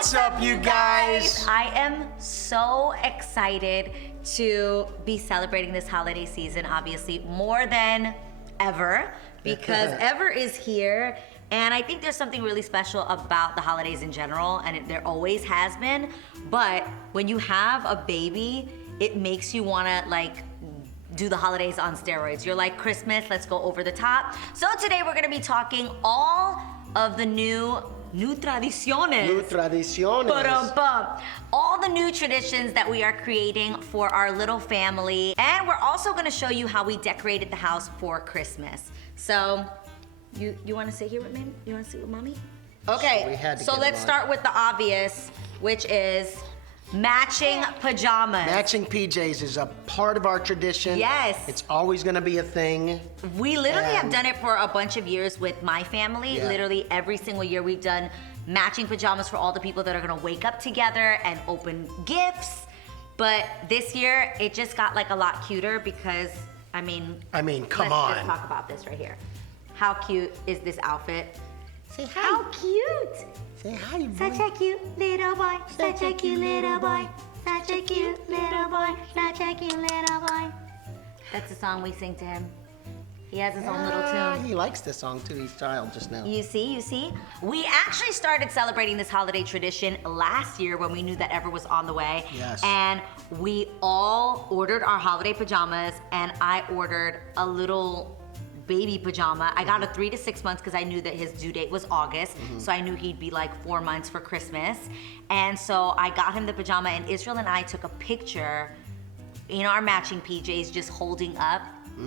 What's up, you guys? I am so excited to be celebrating this holiday season, obviously, more than ever, because ever is here. And I think there's something really special about the holidays in general, and there always has been. But when you have a baby, it makes you wanna do the holidays on steroids. You're like, Christmas, let's go over the top. So today we're gonna be talking all of the new tradiciones. New tradiciones. Ba-dum-bum. All the new traditions that we are creating for our little family. And we're also gonna show you how we decorated the house for Christmas. So, you wanna sit here with me? You wanna sit with mommy? Okay, so let's start with the obvious, which is matching pajamas. Matching PJs is a part of our tradition. Yes. It's always gonna be a thing. We literally have done it for a bunch of years with my family. Yeah. Literally every single year we've done matching pajamas for all the people that are gonna wake up together and open gifts. But this year, it just got a lot cuter because, I mean, come on. Let's just talk about this right here. How cute is this outfit? Say hi. How cute! Say hi, boy. Such a cute little boy, such a cute little boy, such a cute little boy, such a cute little boy. That's the song we sing to him. He has his own little tune. He likes this song too. He styled just now. You see? We actually started celebrating this holiday tradition last year when we knew that Ever was on the way. Yes. And we all ordered our holiday pajamas, and I ordered a little baby pajama. I got a 3 to 6 months because I knew that his due date was August. So I knew he'd be 4 months for Christmas. And so I got him the pajama, and Israel and I took a picture in our matching PJs just holding up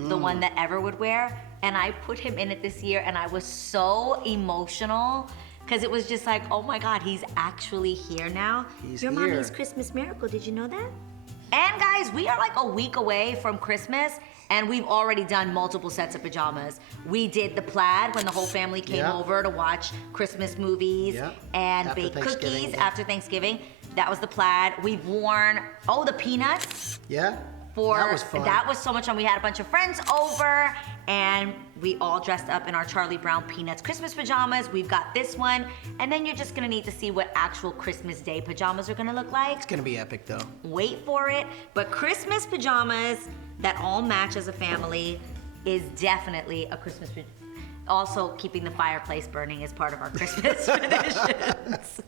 the one that Ever would wear. And I put him in it this year, and I was so emotional because it was just oh my God, he's actually here now. He's Your here. mommy's Christmas miracle, did you know that? And guys, we are a week away from Christmas, and we've already done multiple sets of pajamas. We did the plaid when the whole family came over to watch Christmas movies and After bake Thanksgiving, cookies after Thanksgiving. That was the plaid. We've worn, the peanuts. Yeah? That was fun. That was so much fun. We had a bunch of friends over, and we all dressed up in our Charlie Brown Peanuts Christmas pajamas. We've got this one, and then you're just gonna need to see what actual Christmas Day pajamas are gonna look like. It's gonna be epic though. Wait for it. But Christmas pajamas that all match as a family is definitely a Christmas pajama. Also, keeping the fireplace burning is part of our Christmas traditions.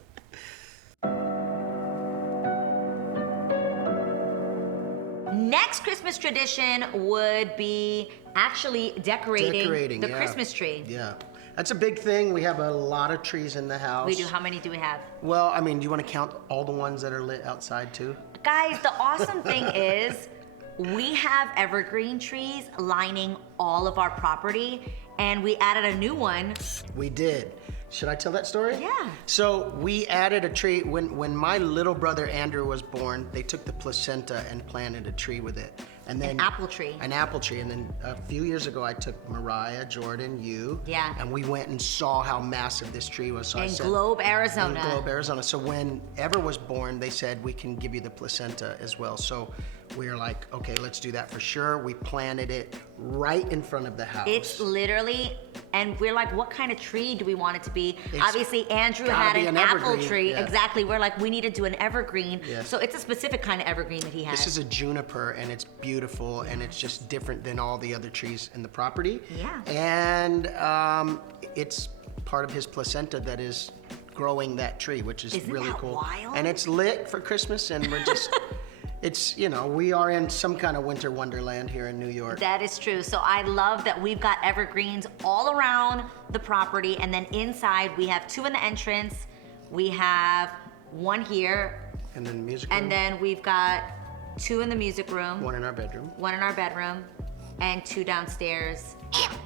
Next Christmas tradition would be actually decorating the Christmas tree. Yeah. That's a big thing. We have a lot of trees in the house. We do. How many do we have? Well, do you want to count all the ones that are lit outside too? Guys, the awesome thing is we have evergreen trees lining all of our property, and we added a new one. We did. Should I tell that story? Yeah. So we added a tree. When my little brother Andrew was born, they took the placenta and planted a tree with it. And then An apple tree. An apple tree. And then a few years ago, I took Mariah, Jordan, you. Yeah. And we went and saw how massive this tree was. So In Globe, Arizona. In Globe, Arizona. So when Ever was born, they said, we can give you the placenta as well. So we were like, okay, let's do that for sure. We planted it right in front of the house. It's literally, and we're like, what kind of tree do we want it to be? It's Obviously, Andrew gotta had be an an apple evergreen, tree. yeah. Exactly. We're like, we need to do an evergreen. Yes. So it's a specific kind of evergreen that he has. This is a juniper, and it's beautiful, and it's just different than all the other trees in the property. Yeah. And it's part of his placenta that is growing that tree, which is Isn't really that cool. wild? And it's lit for Christmas, and we're just, we are in some kind of winter wonderland here in New York. That is true. So I love that we've got evergreens all around the property, and then inside we have 2 in the entrance. We have 1 here. And then the music room. And then we've got 2 in the music room. 1 in our bedroom. 1 in our bedroom. And 2 downstairs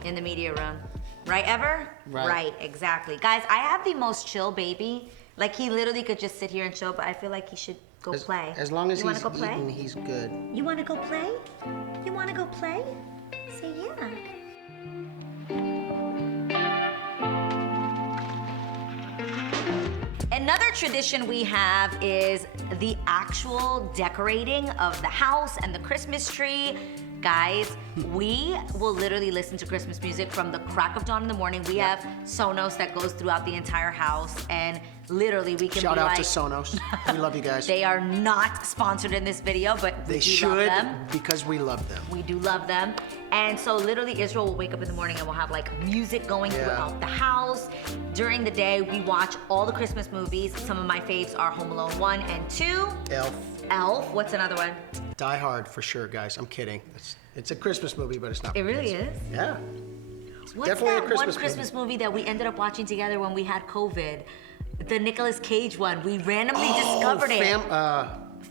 in the media room. Right, Ever? Right. Exactly. Guys, I have the most chill baby. He literally could just sit here and chill, but I feel like he should go play. As long as you he's wanna go eating, play? he's good. You wanna go play? You wanna go play? Say yeah. Another tradition we have is the actual decorating of the house and the Christmas tree. Guys, we will literally listen to Christmas music from the crack of dawn in the morning. We have Sonos that goes throughout the entire house, and literally we can Shout be out like, to Sonos. We love you guys. they are not sponsored in this video, but we They do should, love them. because we love them. We do love them. And so literally Israel will wake up in the morning and we'll have like music going throughout the house. During the day, we watch all the Christmas movies. Some of my faves are Home Alone 1 and 2. Elf. What's another one? Die Hard for sure, guys. I'm kidding. It's a Christmas movie, but it's not. It really is? Yeah. What's definitely a that Christmas one Christmas movie that we ended up watching together when we had COVID? The Nicolas Cage one. We randomly discovered it.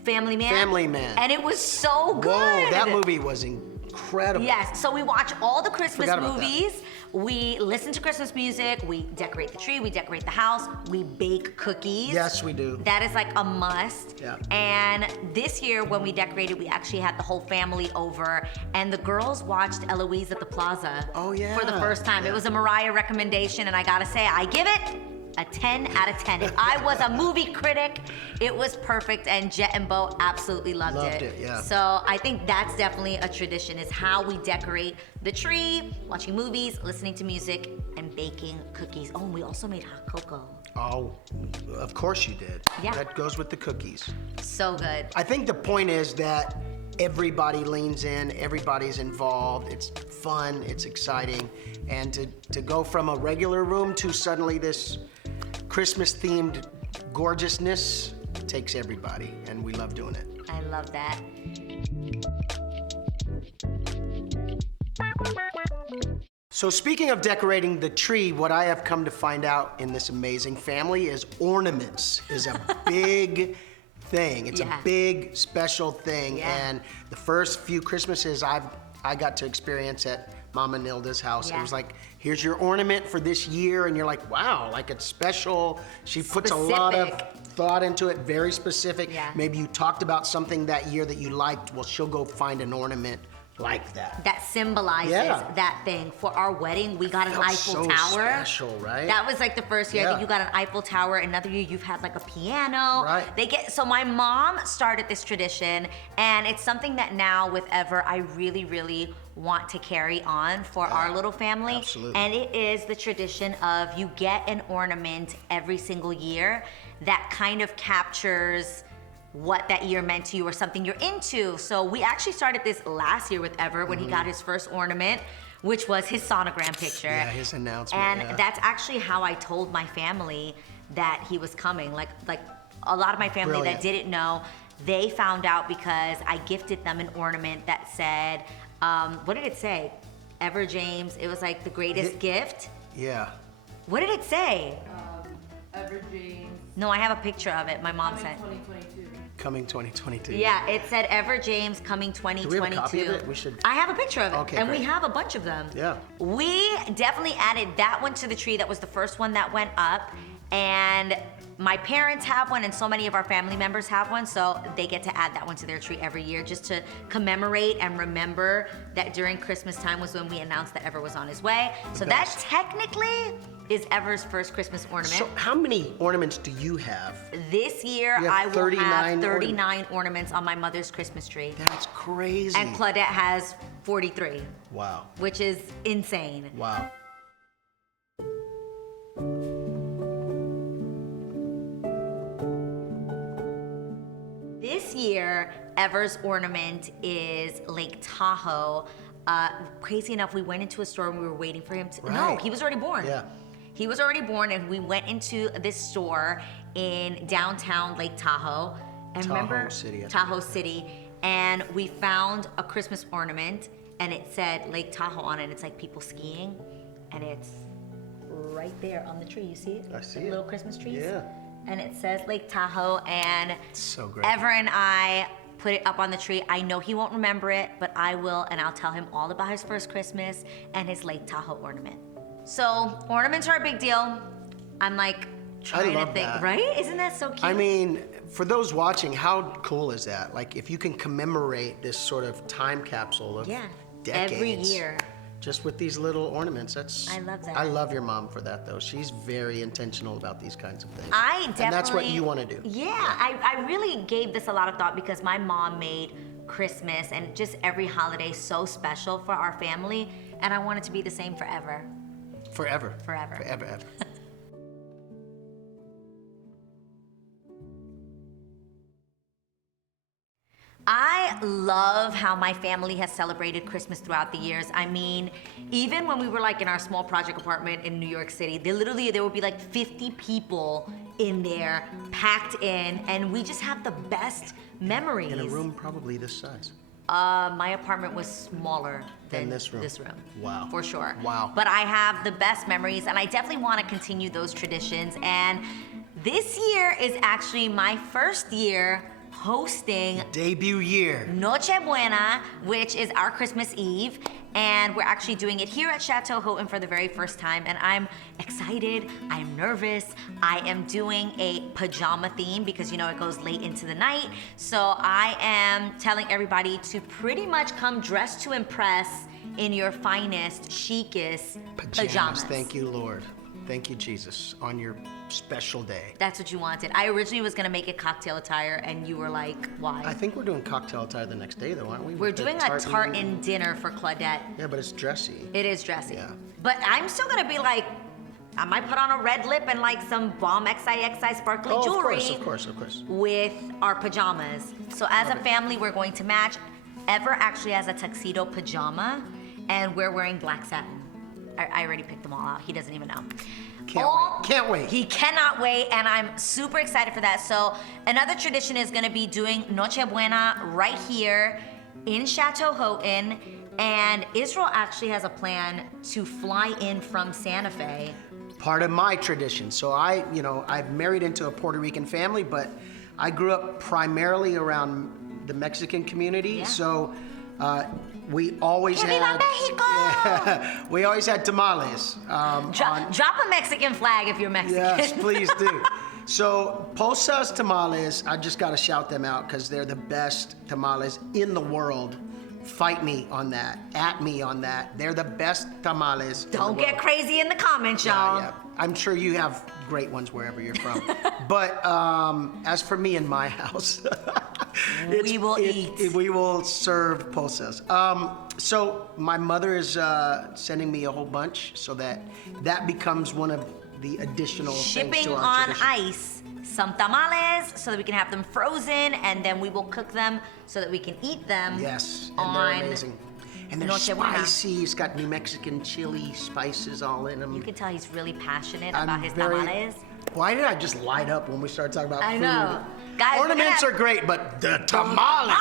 Family Man? Family Man. And it was so good. Whoa, that movie was incredible. Yes, so we watch all the Christmas Forgot about movies. We listen to Christmas music. We decorate the tree. We decorate the house. We bake cookies. Yes, we do. That is like a must. Yeah. And this year when we decorated, we actually had the whole family over, and the girls watched Eloise at the Plaza. Oh, yeah. For the first time. It was a Mariah recommendation, and I gotta say, I give it a 10 out of 10. If I was a movie critic, it was perfect, and Jet and Bo absolutely loved it. Yeah. So I think that's definitely a tradition, is how we decorate the tree, watching movies, listening to music, and baking cookies. Oh, and we also made hot cocoa. Oh, of course you did. Yeah. That goes with the cookies. So good. I think the point is that everybody leans in, everybody's involved, it's fun, it's exciting, and to go from a regular room to suddenly this Christmas-themed gorgeousness takes everybody, and we love doing it. I love that. So speaking of decorating the tree, what I have come to find out in this amazing family is ornaments is a big thing. It's a big, special thing. And the first few Christmases I got to experience at Mama Nilda's house, it was like, here's your ornament for this year, and you're like, wow, like it's special. She puts a lot of thought into it, very specific. Maybe you talked about something that year that you liked, well, she'll go find an ornament like that. That symbolizes that thing. For our wedding, we got an Eiffel Tower. Special, right? That was like the first year. I think you got an Eiffel Tower. Another year you've had like a piano. Right. So my mom started this tradition, and it's something that now with Ever, I really, really want to carry on for our little family. Absolutely. And it is the tradition of you get an ornament every single year that kind of captures what that year meant to you or something you're into. So we actually started this last year with Ever when he got his first ornament, which was his sonogram picture. Yeah, his announcement. And that's actually how I told my family that he was coming. Like a lot of my family that didn't know, they found out because I gifted them an ornament that said, what did it say? Ever James, it was like the greatest gift. Yeah. What did it say? Ever James. No, I have a picture of it. My mom sent. 2022. Coming 2022. Yeah, it said Ever James coming 2022. Do we have a copy of it? We should. I have a picture of it, Okay, and great. we have a bunch of them. Yeah. We definitely added that one to the tree. That was the first one that went up, and my parents have one, and so many of our family members have one, so they get to add that one to their tree every year just to commemorate and remember that during Christmas time was when we announced that Ever was on his way. So that technically is Ever's first Christmas ornament. So how many ornaments do you have? This year, You have I will 39 have 39 ornaments on my mother's Christmas tree. That's crazy. And Claudette has 43. Wow. Which is insane. Wow. This year, Ever's ornament is Lake Tahoe. Crazy enough, we went into a store and we were waiting for him to. No, he was already born. Yeah. He was already born, and we went into this store in downtown Lake Tahoe. And remember, City, Tahoe City. And we found a Christmas ornament, and it said Lake Tahoe on it. It's like people skiing, and it's right there on the tree. You see it? I see The it. little Christmas trees. Yeah. And it says Lake Tahoe, and So great. Ever and I put it up on the tree. I know he won't remember it, but I will, and I'll tell him all about his first Christmas and his Lake Tahoe ornament. So ornaments are a big deal. I'm like trying to love think, that. right? Isn't that so cute? I mean, for those watching, how cool is that? Like, if you can commemorate this sort of time capsule of decades. Every year. Just with these little ornaments, that's... I love that. I love your mom for that, though. She's very intentional about these kinds of things. I definitely... And that's what you want to do. Yeah, I really gave this a lot of thought because my mom made Christmas and just every holiday so special for our family, and I want it to be the same forever. Forever. Forever. Forever, ever. I love how my family has celebrated Christmas throughout the years. I mean, even when we were like in our small project apartment in New York City, there would be like 50 people in there, packed in, and we just have the best memories. In a room probably this size. My apartment was smaller than this room. Wow. For sure. Wow. But I have the best memories, and I definitely want to continue those traditions. And this year is actually my first year hosting Debut year. Noche Buena, which is our Christmas Eve, and we're actually doing it here at Chateau Houghton for the very first time, and I'm excited, I'm nervous. I am doing a pajama theme because, you know, it goes late into the night, so I am telling everybody to pretty much come dressed to impress in your finest, chicest pajamas. Thank you, Lord. Thank you, Jesus, on your special day. That's what you wanted. I originally was gonna make it cocktail attire, and you were like, why? I think we're doing cocktail attire the next day, though, aren't we? We're doing a tartan dinner for Claudette. Yeah, but it's dressy. It is dressy. Yeah. But I'm still gonna be like, I might put on a red lip and like some bomb XIXI sparkly jewelry. Of course. With our pajamas. So as a family, we're going to match. Ever actually has a tuxedo pajama, and we're wearing black satin. I already picked them all out. He doesn't even know. Can't wait. He cannot wait, and I'm super excited for that. So another tradition is gonna be doing Noche Buena right here in Chateau Houghton, and Israel actually has a plan to fly in from Santa Fe. Part of my tradition. So I've married into a Puerto Rican family, but I grew up primarily around the Mexican community. Yeah. So we always had Mexico! we always had tamales. Drop a Mexican flag if you're Mexican. Yes, please do. So Posas tamales, I just got to shout them out because they're the best tamales in the world. Fight me on that. At me on that. They're the best tamales. Don't get crazy in the comments, y'all. Yeah. I'm sure you have great ones wherever you're from. But as for me and my house, we will eat. We will serve posas. So my mother is sending me a whole bunch so that becomes one of the additional shipping things to our on tradition. ice some tamales so that we can have them frozen, and then we will cook them so that we can eat them. Yes, and on they're amazing. And they're Noche Buena. spicy. It's got New Mexican chili spices all in them. You can tell he's really passionate about his tamales. Why did I just light up when we started talking about food? I know. Guys, ornaments are great, but the tamales.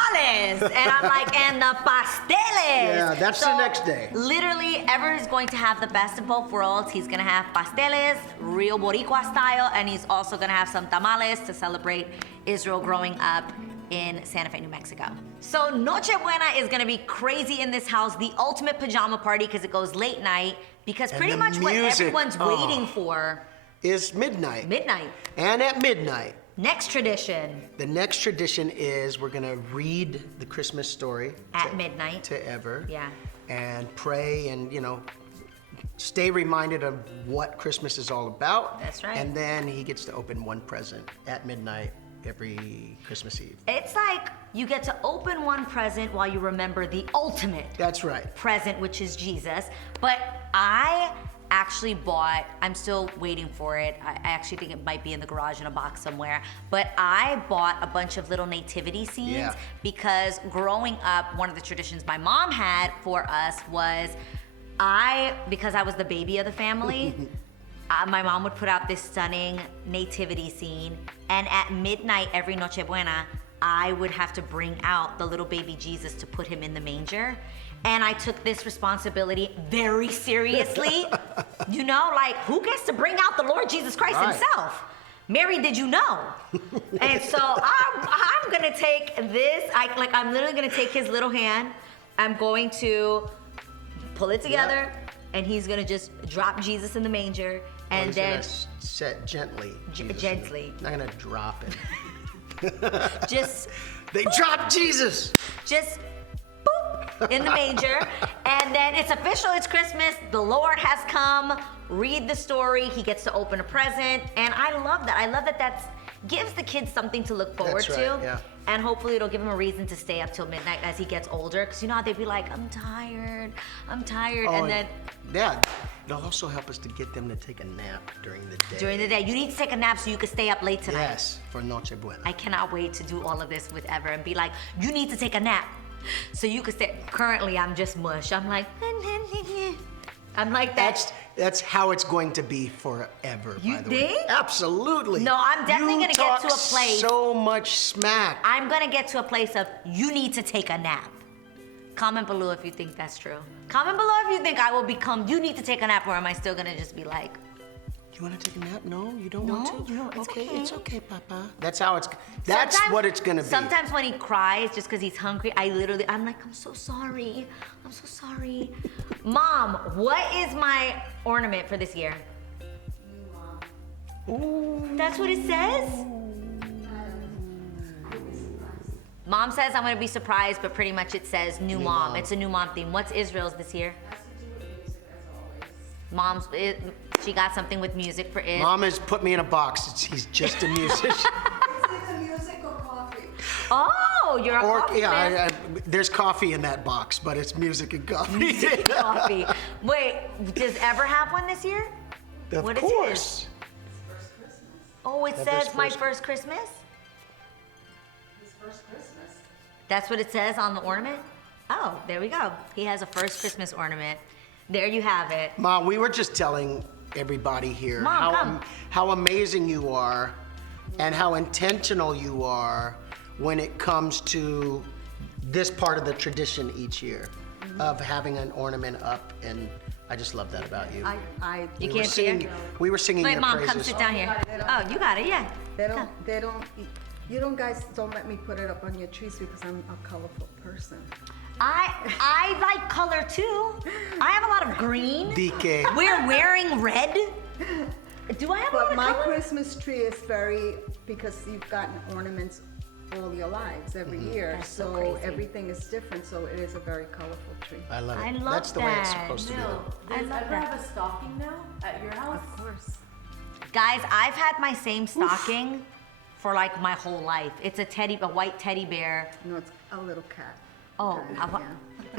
And I'm like, and the pasteles. Yeah, that's the next day. Literally, Ever is going to have the best of both worlds. He's gonna have pasteles, real Boricua style, and he's also gonna have some tamales to celebrate Israel growing up in Santa Fe, New Mexico. So Noche Buena is gonna be crazy in this house, the ultimate pajama party because it goes late night, because And pretty the much what music, everyone's waiting for is midnight. midnight. And at midnight, Next tradition. the next tradition is we're gonna read the Christmas story At midnight. to Ever. Yeah. And pray and, stay reminded of what Christmas is all about. That's right. And then he gets to open one present at midnight every Christmas Eve. It's like you get to open one present while you remember the ultimate That's right. present, which is Jesus. But I actually bought, I'm still waiting for it. I actually think it might be in the garage in a box somewhere. But I bought a bunch of little nativity scenes Yeah. because growing up, one of the traditions my mom had for us was because I was the baby of the family, my mom would put out this stunning nativity scene, and at midnight every Noche Buena, I would have to bring out the little baby Jesus to put him in the manger. And I took this responsibility very seriously. Who gets to bring out the Lord Jesus Christ Right. himself? Mary, did you know? And so I'm gonna take this, I'm literally gonna take his little hand, I'm going to pull it together, and he's gonna just drop Jesus in the manger, and He's then gonna set gently. Jesus. gently. Not gonna drop it. just They dropped Jesus. just boop in the manger, and then it's official, it's Christmas, the Lord has come, read the story, he gets to open a present, and I love that. I love that gives the kids something to look forward That's right, to. yeah. And hopefully it'll give him a reason to stay up till midnight as he gets older. Because you know how they'd be like, I'm tired. Oh, And then yeah, it'll also help us to get them to take a nap during the day. during the day, you need to take a nap so you can stay up late tonight. Yes, for noche buena. I cannot wait to do all of this with Ever and be like, you need to take a nap so you can stay. Currently, I'm just mush. I'm like, I'm like that. That's how it's going to be forever, You by the way. think? Absolutely. No, I'm definitely You gonna get to a talk place- so much smack. I'm gonna get to a place of you need to take a nap. Comment below if you think that's true. Comment below if you think I will become, you need to take a nap, or am I still gonna just be like, You want to take a nap? No, you don't No, want to? no, it's okay. It's okay, Papa. That's how it's, that's Sometimes- what it's gonna be. Sometimes when he cries just because he's hungry, I'm like, I'm so sorry. I'm so sorry. Mom, what is my ornament for this year? Ooh. That's what it says? Mom says I'm gonna be surprised, but pretty much it says new mom. It's a new mom theme. What's Israel's this year? Mom's, she got something with music for Is. Mom has put me in a box. He's just a musician. Is it music or coffee? Oh, you're a coffee fan. There's coffee in that box, but it's music and coffee. Coffee. Wait, does Ever have one this year? Of What is course. Oh, it Ever's says my first- first Christmas? His first Christmas. That's what it says on the ornament? Oh, there we go. He has a first Christmas ornament. There you have it. Mom, we were just telling everybody here Mom, come. how amazing you are and how intentional you are when it comes to this part of the tradition each year of having an ornament up, and I just love that about you. You We were can't see singing- her? We were singing Wait, your Mom, praises. come sit down here. Oh, you got it, yeah. You don't guys don't let me put it up on your trees because I'm a colorful person. I like color too. I have a lot of green. DK. We're wearing red. Do I have a lot But of my color? Christmas tree is very, because you've gotten ornaments all your lives, every year. That's so So crazy. everything is different, so it is a very colorful tree. I love it. I love That's the way it's that. supposed to be. I Does love Ever that. have a stocking now at your house? Of course. Guys, I've had my same stocking for like my whole life. It's a white teddy bear. No, it's a little cat. Oh, Yeah.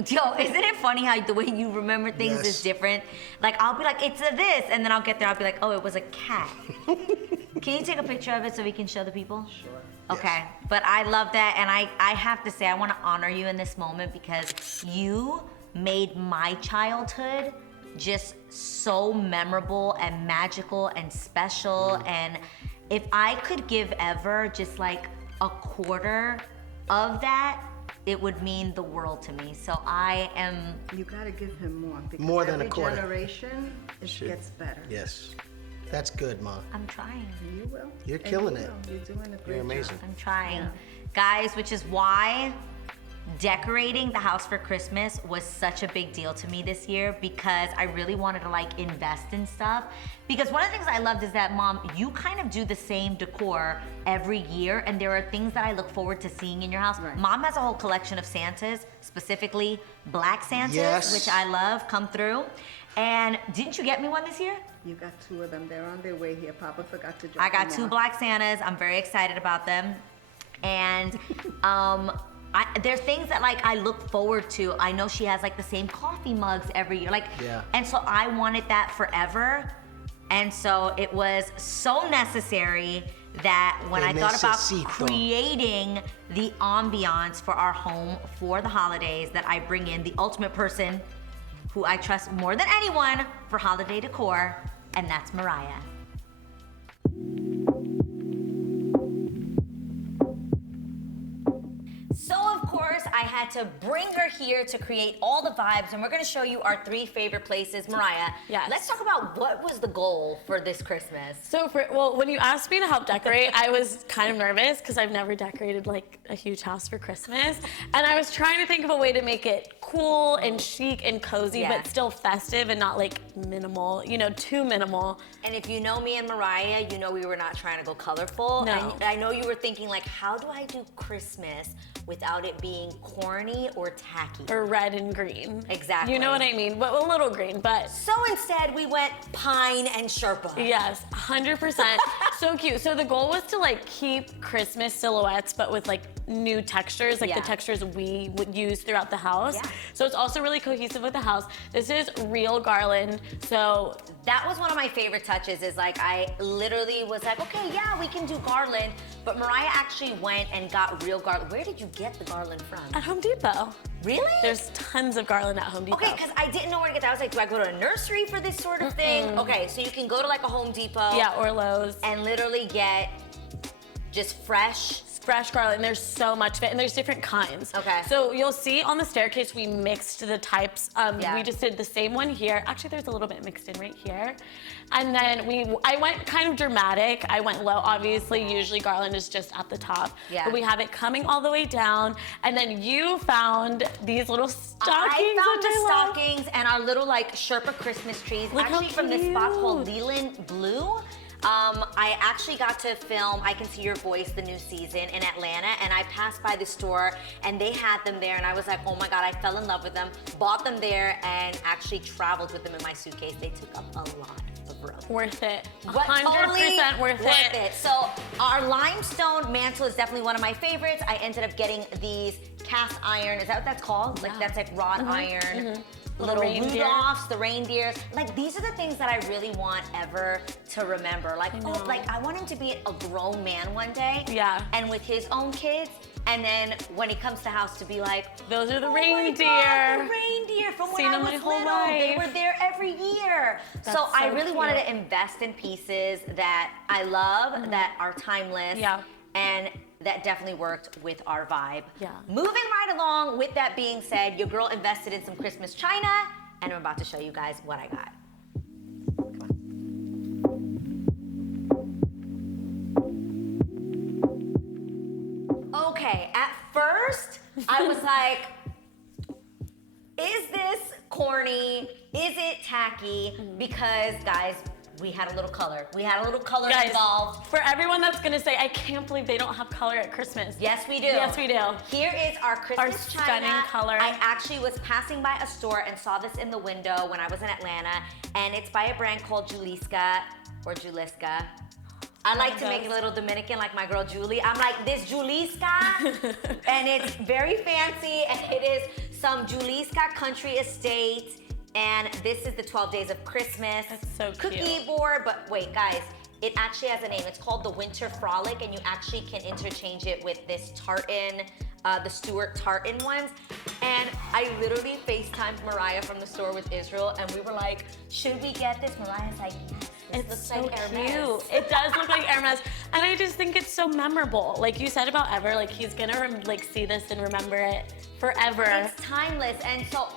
yo, isn't it funny how the way you remember things Yes. is different? Like, I'll be like, it's a this, and then I'll get there, I'll be like, oh, it was a cat. Can you take a picture of it so we can show the people? Sure. Okay, but I love that, and I have to say, I want to honor you in this moment because you made my childhood just so memorable and magical and special. And if I could give Ever just like a quarter of that, it would mean the world to me. So I am. You gotta give him more because More than a every quarter. generation it Should. gets better. Yes. That's good, Mom. I'm trying. And you will. You're And killing you it. will. You're doing a great You're amazing. job. I'm trying. Yeah. Guys, which is why decorating the house for Christmas was such a big deal to me this year because I really wanted to like invest in stuff. Because one of the things I loved is that, Mom, you kind of do the same decor every year, and there are things that I look forward to seeing in your house. Right. Mom has a whole collection of Santas, specifically black Santas, Yes. which I love, come through. And didn't you get me one this year? You got two of them. They're on their way here. Papa forgot to drop I got them two off. black Santas. I'm very excited about them. And there's things that like I look forward to. I know she has like the same coffee mugs every year. Like, Yeah. and so I wanted that forever. And so it was so necessary that when I thought about Necesito. creating the ambiance for our home for the holidays, that I bring in the ultimate person who I trust more than anyone for holiday decor, and that's Mariah. So of course, I had to bring her here to create all the vibes, and we're gonna show you our 3 favorite places. Mariah, Yes. let's talk about what was the goal for this Christmas. So when you asked me to help decorate, I was kind of nervous because I've never decorated like a huge house for Christmas. And I was trying to think of a way to make it cool and chic and cozy, Yeah. but still festive and not like minimal, you know, too minimal. And if you know me and Mariah, you know we were not trying to go colorful. No. And I know you were thinking like, how do I do Christmas without it being corny or tacky? Or red and green. Exactly. You know what I mean? But a little green, but So instead we went pine and Sherpa. yes, 100%. So cute. So the goal was to like keep Christmas silhouettes, but with like new textures, like Yeah. the textures we would use throughout the house. Yeah. So it's also really cohesive with the house. This is real garland. So That was one of my favorite touches is like, I literally was like, okay, yeah, we can do garland. But Mariah actually went and got real garland. Where did you get the garland from? at Home Depot. Really? There's tons of garland at Home Depot. Okay, because I didn't know where to get that. I was like, do I go to a nursery for this sort of thing? Okay, so you can go to like a Home Depot. Yeah, or Lowe's. And literally get just fresh. Fresh garland, there's so much of it, and there's different kinds. Okay. So you'll see on the staircase, we mixed the types. Yeah. We just did the same one here. Actually, there's a little bit mixed in right here. And then I went kind of dramatic. I went low, obviously, usually garland is just at the top. Yeah. But we have it coming all the way down. And then you found these little stockings. I found which the I love. stockings and our little like Sherpa Christmas trees. Look how actually from this spot cute. called Leland Blue. I actually got to film I Can See Your Voice, the new season in Atlanta, and I passed by the store and they had them there and I was like, oh my God, I fell in love with them, bought them there and actually traveled with them in my suitcase. They took up a lot of room. Worth it. What, 100% totally worth it. So our limestone mantle is definitely one of my favorites. I ended up getting these cast iron, is that what that's called? Like that's like wrought iron. Little reindeer. Rudolphs, the reindeers. Like these are the things that I really want ever to remember. Like, oh, like I want him to be a grown man one day. Yeah. And with his own kids. And then when he comes to house to be like, Those are the oh my reindeer. God, the reindeer from when Seen I them was my whole little. They life. were there every year. That's So I so really wanted cute. to invest in pieces that I love, that are timeless. Yeah. And that definitely worked with our vibe. Yeah. Moving right along, with that being said, your girl invested in some Christmas china, and I'm about to show you guys what I got. Okay, at first, I was like, is this corny? Is it tacky? Because, guys, we had a little color. We had a little color Guys, involved. for everyone that's gonna say, I can't believe they don't have color at Christmas. Yes, we do. Yes, we do. Here is our Christmas stunning china. color. I actually was passing by a store and saw this in the window when I was in Atlanta, and it's by a brand called Juliska, or Juliska. I like to make it a little Dominican, like my girl Julie. I'm like, this Juliska, and it's very fancy, and it is some Juliska country estate, and this is the 12 Days of Christmas. That's so cookie cute. board, but wait, guys, it actually has a name. It's called the Winter Frolic, and you actually can interchange it with this tartan, the Stuart tartan ones. And I literally FaceTimed Mariah from the store with Israel, and we were like, should we get this? Mariah's like, yes. This It's looks so like Hermes. cute. It does look like Hermes, and I just think it's so memorable. Like you said about Ever, like he's gonna see this and remember it forever. It's timeless. And so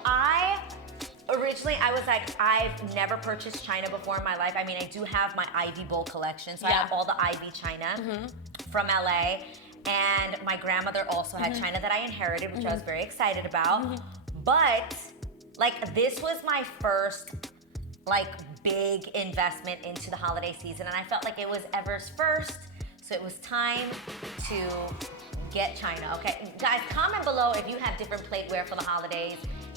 originally I was like, I've never purchased china before in my life. I mean, I do have my Ivy Bowl collection, so I Yeah. have all the Ivy china from LA. And my grandmother also had china that I inherited, which I was very excited about. But like this was my first like big investment into the holiday season, and I felt like it was Ever's first, so it was time to get china. Okay, guys, comment below if you have different plateware for the holidays.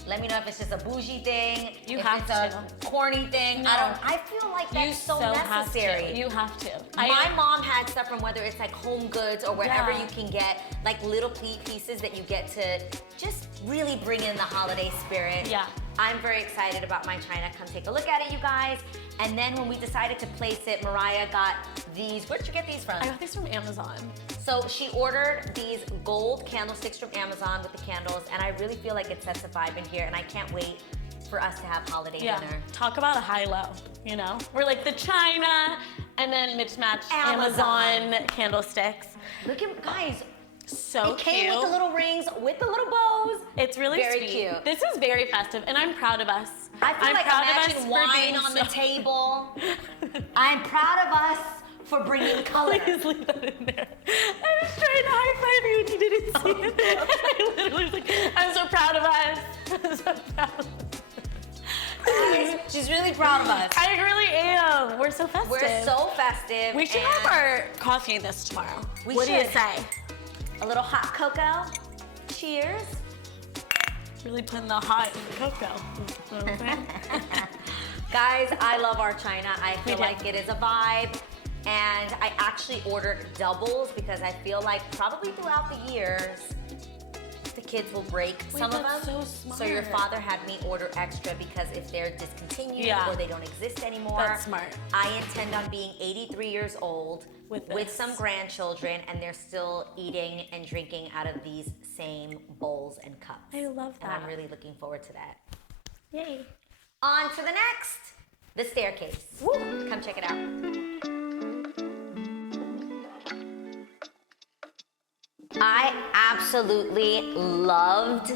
Let me know if it's just a bougie thing, You if have it's to. a corny thing. No. I feel like that's so necessary. Have to. You have to. My mom had stuff from whether it's like Home Goods or wherever Yeah. you can get like little pieces that you get to just really bring in the holiday spirit. Yeah. I'm very excited about my china. Come take a look at it, you guys. And then when we decided to place it, Mariah got these. Where'd you get these from? I got these from Amazon. So she ordered these gold candlesticks from Amazon with the candles, and I really feel like it sets a vibe in here, and I can't wait for us to have holiday dinner. Talk about a high-low, you know? We're like the China, and then mismatched Amazon. Amazon candlesticks. Look at, guys, So it came cute. with the little rings, with the little bows. It's really Very sweet. cute. This is very festive, and I'm proud of us. I feel like proud of us imagine for wine being on so- the table. I'm proud of us for bringing color. Please leave that in there. I was trying to high five you and you didn't see it. I literally was like, I'm so proud of us. She's really proud of us. I really am. We're so festive. We're so festive. We should have our coffee this tomorrow. What do you say? A little hot cocoa. Cheers. Really putting the hot in the cocoa. You know what I'm saying? Guys, I love our china. I feel do. like it is a vibe. And I actually ordered doubles because I feel like probably throughout the years, the kids will break some of them. that's so So your smart. father had me order extra because if they're discontinued Yeah. or they don't exist anymore, That's smart. I intend on being 83 years old With with this. some grandchildren and they're still eating and drinking out of these same bowls and cups. I love And I'm that. really looking forward to that. Yay. On to the next, the staircase. Woo! Come check it out. I absolutely loved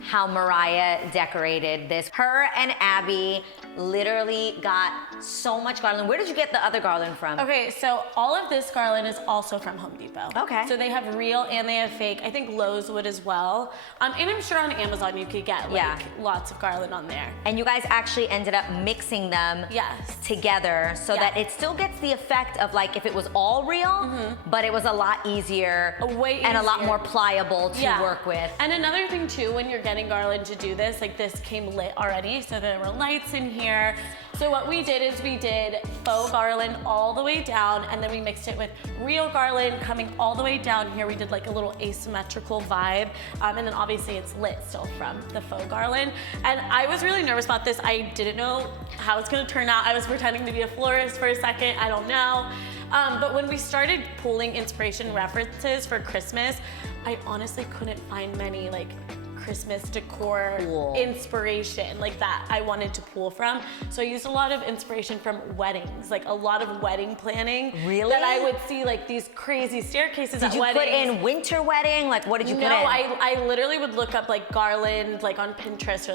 how Mariah decorated this. Her and Abby literally got so much garland. Where did you get the other garland from? Okay, so all of this garland is also from Home Depot. Okay. So they have real and they have fake. I think Lowe's would as well. And I'm sure on Amazon you could get like lots of garland on there. And you guys actually ended up mixing them Yes. together so that it still gets the effect of like if it was all real, but it was a lot easier Way and a lot easier. more pliable to work with. And another thing too, when you're getting garland to do this, like this came lit already, so there were lights in here. So what we did is we did faux garland all the way down, and then we mixed it with real garland coming all the way down here. We did like a little asymmetrical vibe, and then obviously it's lit still from the faux garland. And I was really nervous about this. I didn't know how it's gonna turn out. I was pretending to be a florist for a second, I don't know. But when we started pulling inspiration references for Christmas, I honestly couldn't find many like Christmas decor inspiration like that I wanted to pull from. So I used a lot of inspiration from weddings, like a lot of wedding planning. Really? That I would see like these crazy staircases at Did you weddings. put in winter wedding? Like what did you put in? No, I literally would look up like garland like on Pinterest or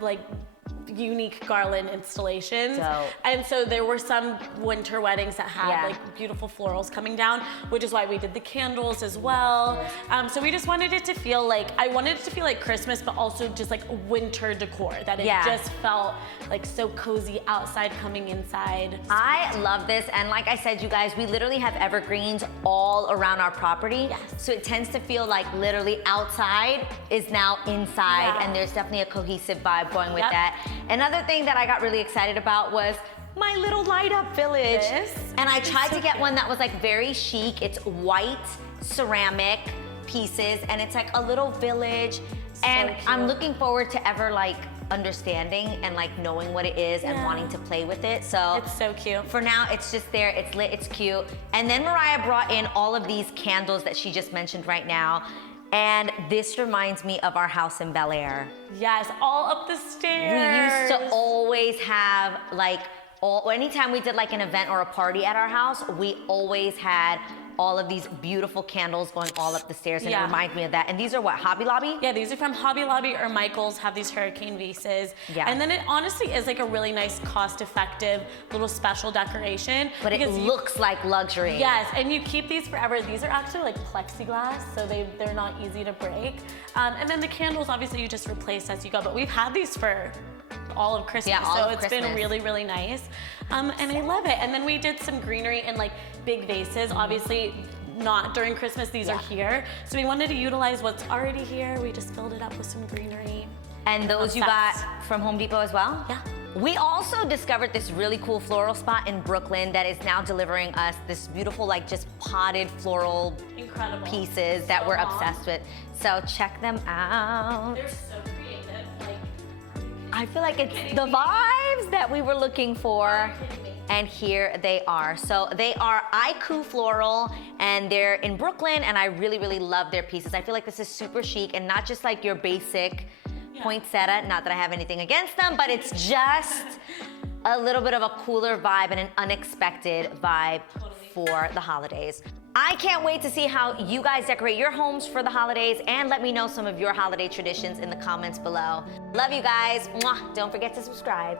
like unique garland installations. Dope. And so there were some winter weddings that had like beautiful florals coming down, which is why we did the candles as well. So we just wanted it to feel like, I wanted it to feel like Christmas, but also just like winter decor, that it just felt like so cozy outside coming inside. I love this, and like I said, you guys, we literally have evergreens all around our property. Yes. So it tends to feel like literally outside is now inside, and there's definitely a cohesive vibe going with that. Another thing that I got really excited about was my little light up village. And I tried to get one that was like very chic. It's white ceramic pieces, and it's like a little village. And I'm looking forward to ever like understanding and like knowing what it is and wanting to play with it. So It's so cute. for now, it's just there, it's lit, it's cute. And then Mariah brought in all of these candles that she just mentioned right now. And this reminds me of our house in Bel Air. Yes, all up the We stairs. used to always have like, anytime we did like an event or a party at our house, we always had all of these beautiful candles going all up the stairs, and it reminds me of that. And these are what, Hobby Lobby? Yeah, these are from Hobby Lobby or Michael's, have these hurricane vases. Yeah. And then it honestly is like a really nice, cost-effective little special decoration. But it looks like luxury. Yes, and you keep these forever. These are actually like plexiglass, so they're not easy to break. And then the candles, obviously you just replace as you go, but we've had these for all of Christmas, so it's been really, really nice. And I love it. And then we did some greenery in like big vases. Obviously, not during Christmas, these are here. So we wanted to utilize what's already here. We just filled it up with some greenery. And those you got from Home Depot as well? Yeah. We also discovered this really cool floral spot in Brooklyn that is now delivering us this beautiful, like just potted floral pieces that we're obsessed with. So check them out. They're so creative. Like, I feel like it's the vibes that we were looking for. And here they are. So they are Aiku Floral, and they're in Brooklyn, and I really, really love their pieces. I feel like this is super chic and not just like your basic poinsettia. Not that I have anything against them, but it's just a little bit of a cooler vibe and an unexpected vibe for the holidays. I can't wait to see how you guys decorate your homes for the holidays, and let me know some of your holiday traditions in the comments below. Love you guys. Mwah. Don't forget to subscribe.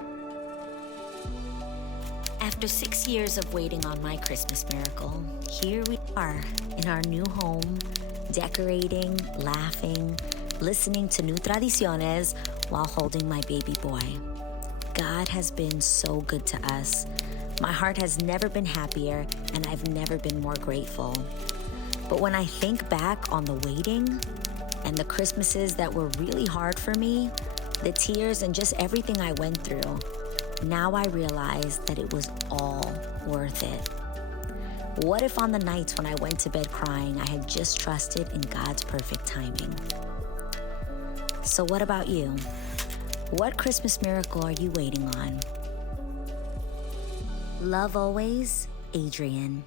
After 6 years of waiting on my Christmas miracle, here we are in our new home, decorating, laughing, listening to new Tradiciones while holding my baby boy. God has been so good to us. My heart has never been happier, and I've never been more grateful. But when I think back on the waiting and the Christmases that were really hard for me, the tears and just everything I went through, now I realize that it was all worth it. What if on the nights when I went to bed crying, I had just trusted in God's perfect timing? So what about you? What Christmas miracle are you waiting on? Love always, Adrienne.